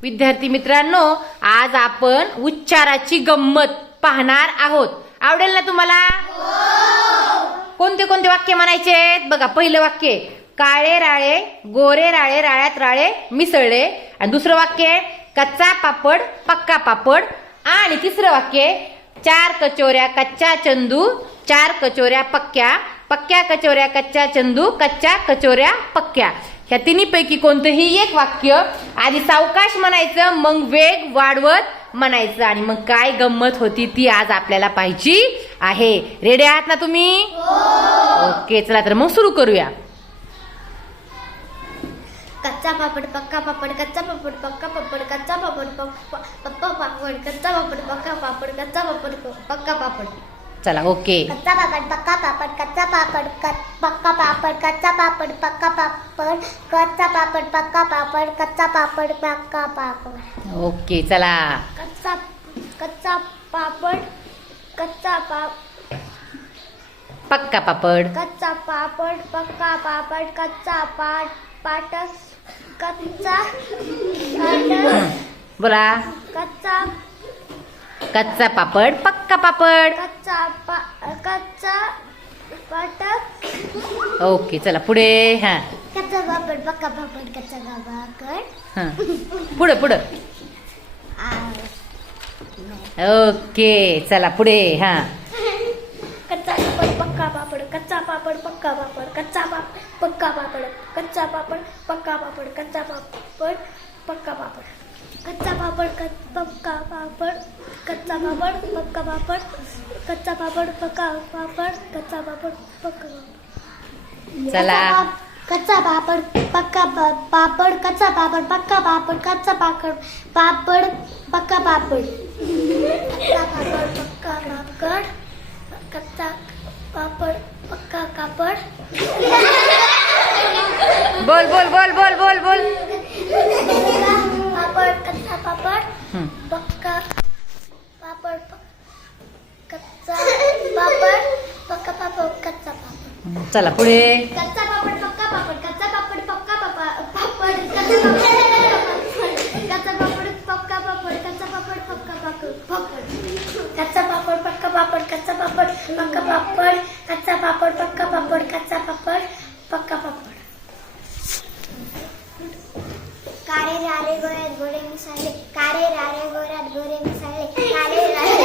विद्यार्थी मित्रांनो, आज आपण उच्चाराची गंमत पाहणार आहोत. आवडेल ना तुम्हाला? कोणते कोणते वाक्य म्हणायचे बघा. पहिलं वाक्य, काळे राळे गोरे राळे राळ्यात राळे मिसळले. आणि दुसरं वाक्य, कच्चा पापड पक्का पापड. आणि तिसरं वाक्य, चार कचोऱ्या कच्चा चंदू चार कचोऱ्या पक्क्या, पक्क्या कचोऱ्या कच्चा चंदू कच्च्या कचोऱ्या पक्क्या. ह्या तिन्हीपैकी कोणतंही एक वाक्य आधी सावकाश म्हणायचं, मग वेग वाढवत म्हणायचं. आणि मग काय गंमत होती ती आज आपल्याला पाहायची आहे. रेडी आहात ना तुम्ही? ओके, चला तर मग सुरू करूया. कच्चा पापड पक्का पापड, कच्चा पापड पक्का पापड, कच्चा पापड पप्पा पापड, कच्चा पापड पक्का पापड, कच्चा पापड पक्का पापड. चला ओके. कच्चा पापड पक्का पापड, कच्चा पापड पक्का पापड, कच्चा पापड पक्का पापड, कच्चा पापड पक्का पापड, कच्चा पापड पक्का पापड. ओके चला. कच्चा कच्चा पापड, कच्चा पक्का पापड, कच्चा पापड पक्का पापड, कच्चा पाट कच्चा बोला. कच्चा कच्चा पापड पक्का पापड. कच्चा पाट. ओके चला पुढे. हा कच्चा पापड पक्का पापड, कच्चा पापड. हा पुढे पुढे. ओके चला पुढे. हा कच्चा पापड पक्का पापड, कच्चा पापड पक्का पापड, कच्चा पापड पक्का पापड, कच्चा पापड पक्का पापड, कच्चा पापड पक्का पापड, कच्चा पापड पक्का पापड, कच्चा पापड पक्का पापड, कच्चा पापड पक्का पापड, कच्चा पापड पक्का पापड. चला. कच्चा पापड पक्का पापड, कच्चा पापड पक्का पापड, कच्चा पापड पक्का पापड, कच्चा पापड पक्का पापड, कच्चा पापड पक्का कापड. बोल बोल बोल बोल बोल बोल. पापड कच्चा पापड पक्का पापड, कच्चा पापड पक्का पापड, कच्चा पापड. चला पुढे. कच्चा पापड पक्का पापड, कच्चा पापड पक्का पापड, कच्चा पापड पक्का पापड, कच्चा पापड पक्का पापड, कच्चा पापड पक्का पापड, कच्चा पापड पक्का पापड, कच्चा पापड पक्का पापड, कच्चा पापड पक्का पापड. काळे राळे गोऱ्यात गोरे मिसळले, काळे राळे गोऱ्यात गोरे मिसळले, काळे राळे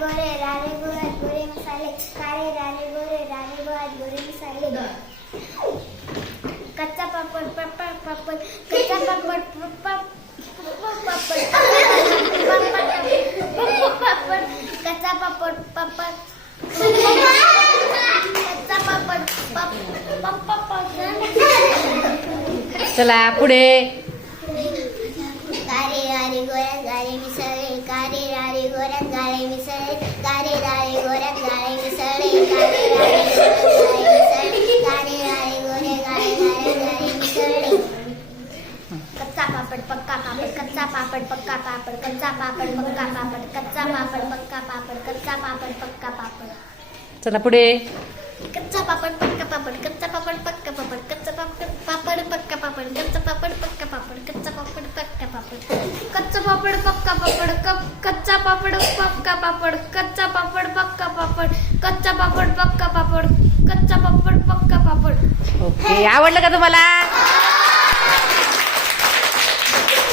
गोरे राळे गोऱ्यात गोरे मिसळले, काळे राळे गोरे राळे गोऱ्यात गोरे मिसळले. कच्चा पापड पप्पा पापड, कच्चा पापड पप्पा पापड, पापड कच्चा पापड पप्पा, कच्चा पापड पप्पा पापड. चला पुढे. काळे राळे गोऱ्यात गाळे मिसळले, काळे राळे गोऱ्यात गाळे मिसळले, काळे राळे गोऱ्यात गाळे मिसळले, काळे राळे गोरे गाळे मिसळले. कच्चा पापड पक्का पापड, कच्चा पापड पक्का पापड, कच्चा पापड पक्का पापड, कच्चा पापड पक्का पापड, कच्चा पापड पक्का पापड. चला पुढे. कच्चा पापड पक्का पापड, कच्चा पापड पक्का पापड, कच्चा पापड पक्का पापड, कच्चा पापड पक्का पापड, कच्चा पापड पक्का पापड, कच्चा पापड पक्का पापड, कच्चा पापड पक्का पापड, कच्चा पापड पक्का पापड, कच्चा पापड पक्का पापड, कच्चा पापड पक्का पापड. ओके, आवडलं का तुम्हाला?